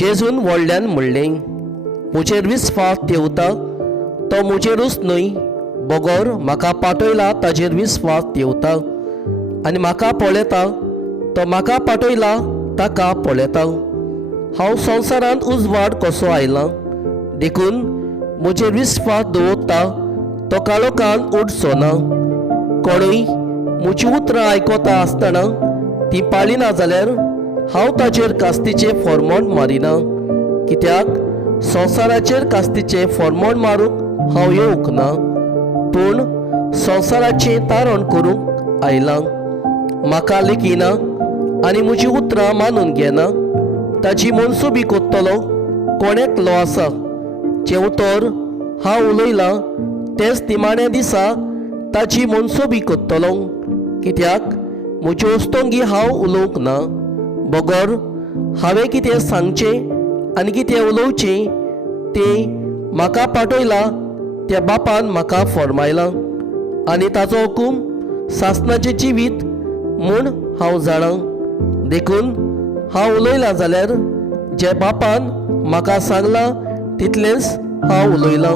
जेजून व्हडल्यान म्हणलें, म्हजेर विस्वास देंवता तो म्हजेरूच न्हय, बगोर म्हाका पाठयला ताजेर विस्वास देंवता, आनी म्हाका पळयता तो म्हाका पाठयला ताका पळयता। हांव संवसारांत उजवाड कसो आयलां, देखून म्हजेर विस्वास दवरता तो काळोखांत उडचो ना। कोणूय म्हजी उतरां आयकोता आसतना ती पाळिना जाल्यार हांव ताचेर कास्तीचें फर्मोण मारिना, कित्याक संवसाराचेर कास्तीचें फर्मोण मारूंक हांव येवंक ना, पूण संवसाराचें तारण करूंक आयलां। म्हाका लेखिना आनी म्हजी उतरां मानून घेना, ताची मनसुबी कोत्तलो कोण एकलो आसा। जे उतर हांव उलयलां तेंच निमाण्या दिसा ताची मनसुबी कोत्तलो, कित्याक म्हज्यो उस्तोंगी हांव उलोवंक ना, बगोर हांवें कितें सांगचें आनी कितें उलोवचें तें म्हाका पाठयला त्या बापान म्हाका फर्मायलां, आनी ताचो हुकूम सासणाचें जिवीत म्हूण हांव जाणां। देखून हांव उलयलां जाल्यार जे बापान म्हाका सांगलां तितलेंच हांव उलयलां।